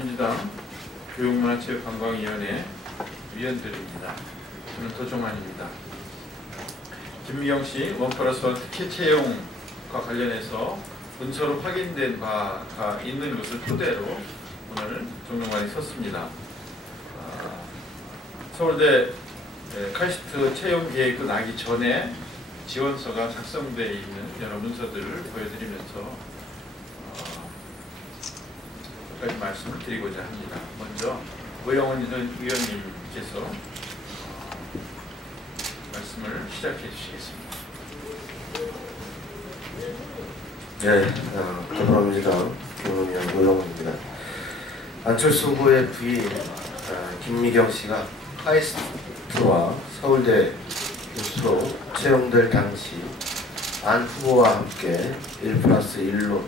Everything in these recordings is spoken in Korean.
더불어민주당 교육문화체육관광위원회 위원들입니다. 저는 도종환입니다. 김미경씨 1+1 특혜 채용과 관련해서 문서로 확인된 바가 있는 것을 토대로 오늘 정론관이 섰습니다. 서울대 카이스트 채용 계획도 나기 전에 지원서가 작성되어 있는 여러 문서들을 보여드리면서 몇 가지 말씀을 드리고자 합니다. 먼저 오영원 위원님께서 말씀을 시작해 주시겠습니다. 네, 더불어민주당 교문위원 오영원입니다. 안철수 후보의 부인 김미경 씨가 카이스트와 서울대 교수로 채용될 당시 안 후보와 함께 1+1로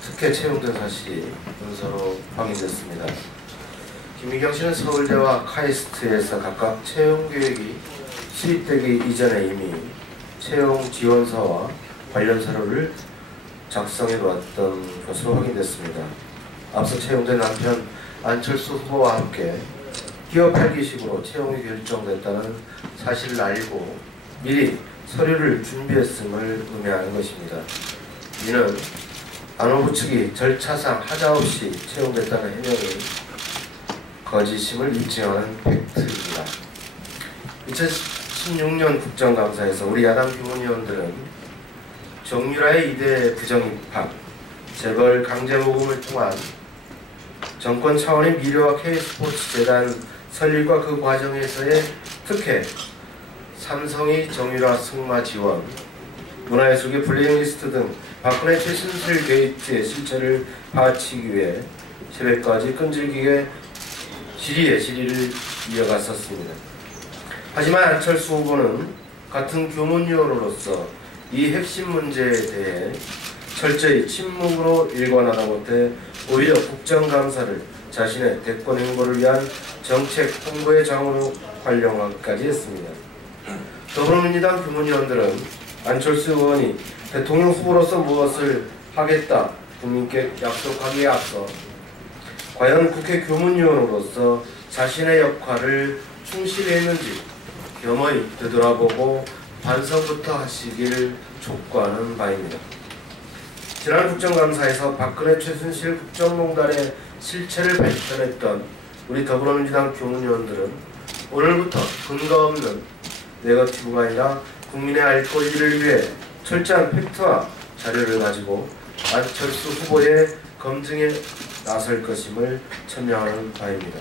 특혜 채용된 사실이 문서로 확인됐습니다. 김미경 씨는 서울대와 카이스트에서 각각 채용 계획이 수립되기 이전에 이미 채용 지원서와 관련 서류를 작성해 놓았던 것으로 확인됐습니다. 앞서 채용된 남편 안철수 후보와 함께 기업 회계식으로 채용이 결정됐다는 사실을 알고 미리 서류를 준비했음을 의미하는 것입니다. 이는 안 후보 측이 절차상 하자없이 채용됐다는 해명이 거짓임을 입증하는 팩트입니다. 2016년 국정감사에서 우리 야당 교문위원들은 정유라의 이대 부정입학, 재벌 강제모금을 통한 정권 차원의 미래와 K스포츠재단 설립과 그 과정에서의 특혜, 삼성이 정유라 승마 지원, 문화예술계 블랙리스트 등 박근혜 최순실 게이트의 실체를 파헤치기 위해 새벽까지 끈질기게 질의를 이어갔었습니다. 하지만 안철수 후보는 같은 교문위원으로서 이 핵심 문제에 대해 철저히 침묵으로 일관하다 못해 오히려 국정감사를 자신의 대권 행보를 위한 정책 홍보의 장으로 활용하기까지 했습니다. 더불어민주당 교문위원들은 안철수 의원이 대통령 후보로서 무엇을 하겠다 국민께 약속하기에 앞서 과연 국회 교문위원으로서 자신의 역할을 충실히 했는지 겸허히 되돌아보고 반성부터 하시길 촉구하는 바입니다. 지난 국정감사에서 박근혜 최순실 국정농단의 실체를 발견했던 우리 더불어민주당 교문위원들은 오늘부터 근거 없는 네거티브가 아니라 국민의 알 권리를 위해 철저한 팩트와 자료를 가지고 안철수 후보의 검증에 나설 것임을 천명하는 바입니다.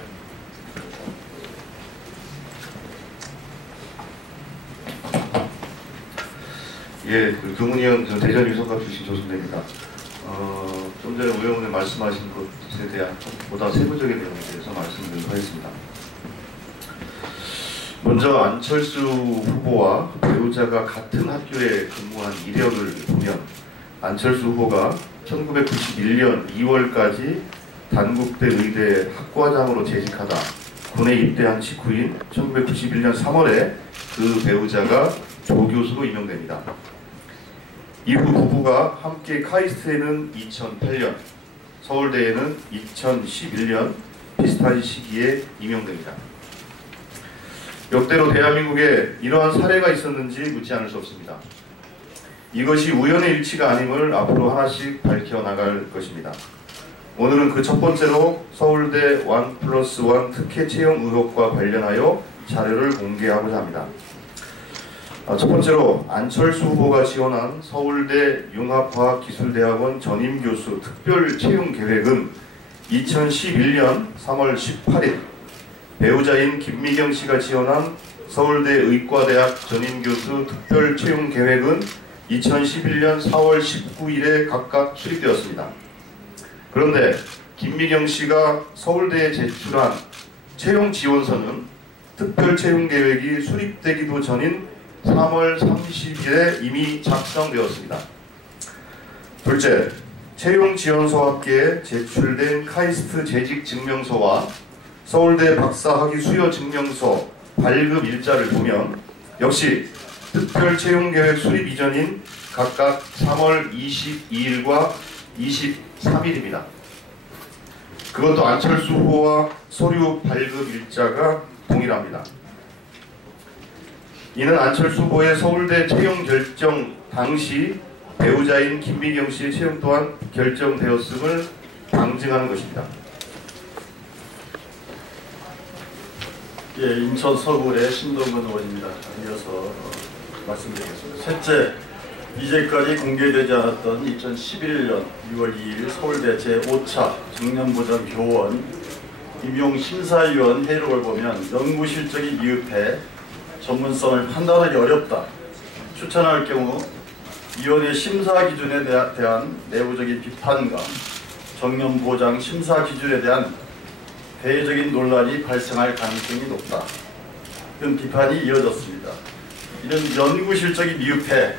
예, 교문위원 대전 유성갑 출신 조순대입니다. 좀 전에 의원님 말씀하신 것에 대한 보다 세부적인 내용에 대해서 말씀드리도록 하겠습니다. 먼저 안철수 후보와 배우자가 같은 학교에 근무한 이력을 보면 안철수 후보가 1991년 2월까지 단국대 의대 학과장으로 재직하다 군에 입대한 직후인 1991년 3월에 그 배우자가 조교수로 임명됩니다. 이후 부부가 함께 카이스트에는 2008년, 서울대에는 2011년 비슷한 시기에 임명됩니다. 역대로 대한민국에 이러한 사례가 있었는지 묻지 않을 수 없습니다. 이것이 우연의 일치가 아님을 앞으로 하나씩 밝혀나갈 것입니다. 오늘은 그 첫 번째로 서울대 1+1 특혜 채용 의혹과 관련하여 자료를 공개하고자 합니다. 첫 번째로 안철수 후보가 지원한 서울대 융합과학기술대학원 전임교수 특별 채용 계획은 2011년 3월 18일 배우자인 김미경 씨가 지원한 서울대 의과대학 전임교수 특별 채용 계획은 2011년 4월 19일에 각각 수립되었습니다. 그런데 김미경 씨가 서울대에 제출한 채용 지원서는 특별 채용 계획이 수립되기도 전인 3월 30일에 이미 작성되었습니다. 둘째, 채용 지원서와 함께 제출된 카이스트 재직 증명서와 서울대 박사학위 수여 증명서 발급 일자를 보면 역시 특별 채용 계획 수립 이전인 각각 3월 22일과 23일입니다. 그것도 안철수 후보와 서류 발급 일자가 동일합니다. 이는 안철수 후보의 서울대 채용 결정 당시 배우자인 김미경 씨의 채용 또한 결정되었음을 방증하는 것입니다. 예, 인천 서구의 신동근 의원입니다. 이어서 말씀드리겠습니다. 셋째, 이제까지 공개되지 않았던 2011년 6월 2일 서울대 제5차 청년보장 교원 임용 심사위원 회의록을 보면 연구 실적이 미흡해 전문성을 판단하기 어렵다. 추천할 경우 위원회 심사 기준에 대한 내부적인 비판과 청년보장 심사 기준에 대한 대외적인 논란이 발생할 가능성이 높다. 이런 비판이 이어졌습니다. 이런 연구 실적이 미흡해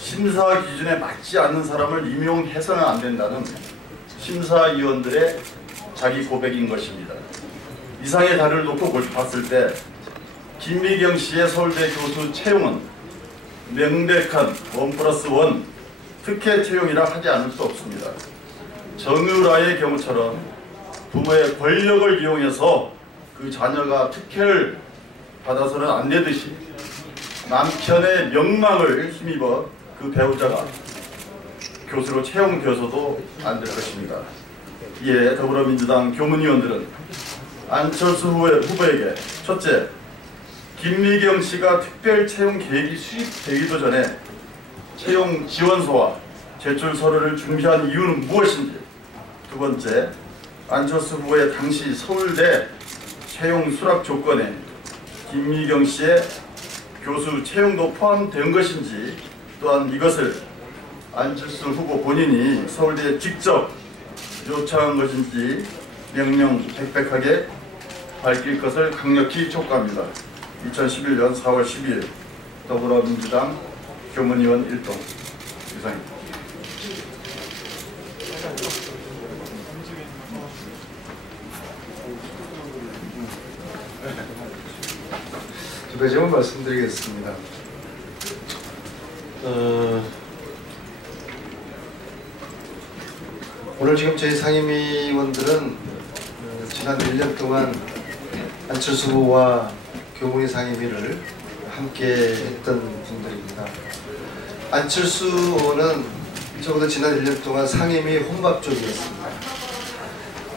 심사 기준에 맞지 않는 사람을 임용해서는 안 된다는 심사위원들의 자기 고백인 것입니다. 이상의 다를 놓고 봤을 때 김미경 씨의 서울대 교수 채용은 명백한 1+1 특혜 채용이라 하지 않을 수 없습니다. 정유라의 경우처럼 부모의 권력을 이용해서 그 자녀가 특혜를 받아서는 안 되듯이 남편의 명망을 힘입어 그 배우자가 교수로 채용되어서도 안 될 것입니다. 이에 더불어민주당 교문위원들은 안철수 후보에게 첫째, 김미경 씨가 특별 채용 계획이 수립되기도 전에 채용 지원서와 제출 서류를 준비한 이유는 무엇인지, 두 번째, 안철수 후보의 당시 서울대 채용 수락 조건에 김미경 씨의 교수 채용도 포함된 것인지, 또한 이것을 안철수 후보 본인이 서울대에 직접 요청한 것인지 명명백백하게 밝힐 것을 강력히 촉구합니다. 2011년 4월 12일 더불어민주당 교문위원 1동 이상입니다. 두 가지만 말씀드리겠습니다. 오늘 지금 저희 상임위원들은 지난 1년 동안 안철수 후보와 교문위 상임위를 함께 했던 분들입니다. 안철수 후보는 적어도 지난 1년 동안 상임위 혼밥족이었습니다.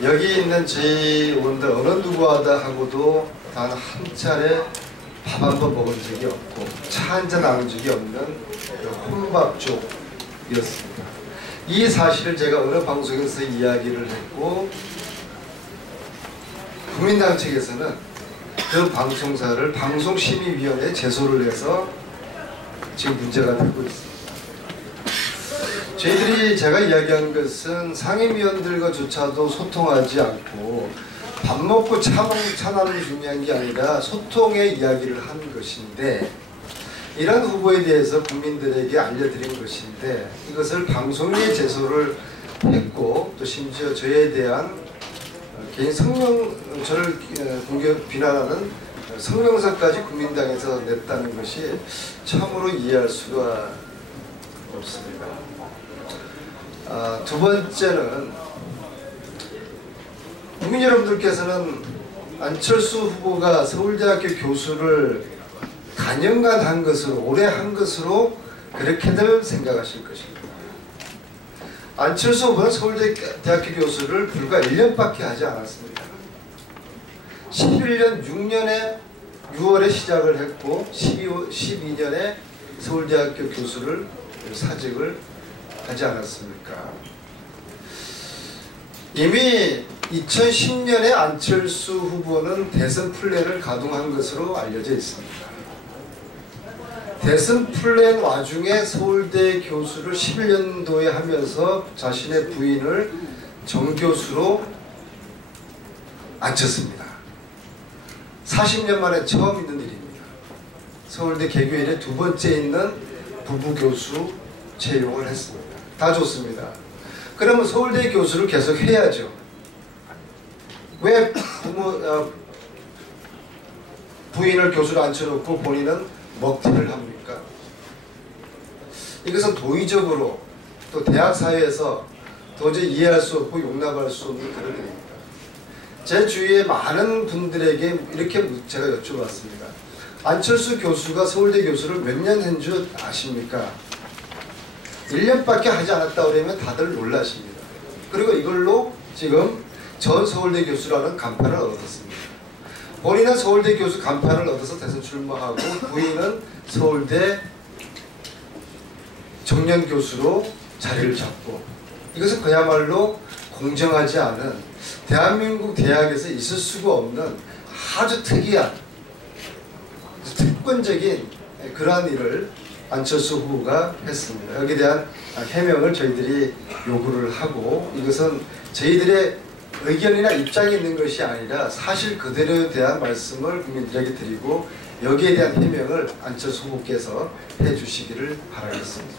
여기 있는 저희 의원들 어느 누구하고도 단 한 차례 밥 한 번 먹은 적이 없고 차 한 잔 나눈 적이 없는 혼밥족이었습니다. 이 사실을 제가 어느 방송에서 이야기를 했고 국민당 측에서는 그 방송사를 방송심의위원회에 제소를 해서 지금 문제가 되고 있습니다. 저희들이 제가 이야기한 것은 상임위원들과조차도 소통하지 않고 밥 먹고 차 나누는 중요한 게 아니라 소통의 이야기를 한 것인데, 이런 후보에 대해서 국민들에게 알려드린 것인데 이것을 방송에 제소를 했고, 또 심지어 저에 대한 개인 저를 공격 비난하는 성명서까지 국민당에서 냈다는 것이 참으로 이해할 수가 없습니다. 두 번째는 국민 여러분들께서는 안철수 후보가 서울대학교 교수를 단연간 한 것으로, 오래 한 것으로 그렇게들 생각하실 것입니다. 안철수 후보는 서울대학교 교수를 불과 1년밖에 하지 않았습니다. 11년 6년에 6월에 시작을 했고 12년에 서울대학교 교수를 사직을 하지 않았습니까? 이미 2010년에 안철수 후보는 대선 플랜을 가동한 것으로 알려져 있습니다. 대선 플랜 와중에 서울대 교수를 11년도에 하면서 자신의 부인을 정교수로 앉혔습니다. 40년 만에 처음 있는 일입니다. 서울대 개교 이래 두 번째 있는 부부 교수 채용을 했습니다. 다 좋습니다. 그러면 서울대 교수를 계속 해야죠. 왜 부인을 교수로 앉혀놓고 본인은 먹튀를 합니까? 이것은 도의적으로 또 대학 사회에서 도저히 이해할 수 없고 용납할 수 없는 그런 일입니다. 제 주위에 많은 분들에게 이렇게 제가 여쭤봤습니다. 안철수 교수가 서울대 교수를 몇 년 한 줄 아십니까? 1년밖에 하지 않았다 그러면 다들 놀라십니다. 그리고 이걸로 지금 전 서울대 교수라는 간판을 얻었습니다. 본인은 서울대 교수 간판을 얻어서 대선 출마하고 부인은 서울대 정년 교수로 자리를 잡고, 이것은 그야말로 공정하지 않은, 대한민국 대학에서 있을 수가 없는 아주 특이한 특권적인 그러한 일을 안철수 후보가 했습니다. 여기에 대한 해명을 저희들이 요구를 하고, 이것은 저희들의 의견이나 입장이 있는 것이 아니라 사실 그대로에 대한 말씀을 국민들에게 드리고, 여기에 대한 해명을 안철수 후보께서 해주시기를 바라겠습니다.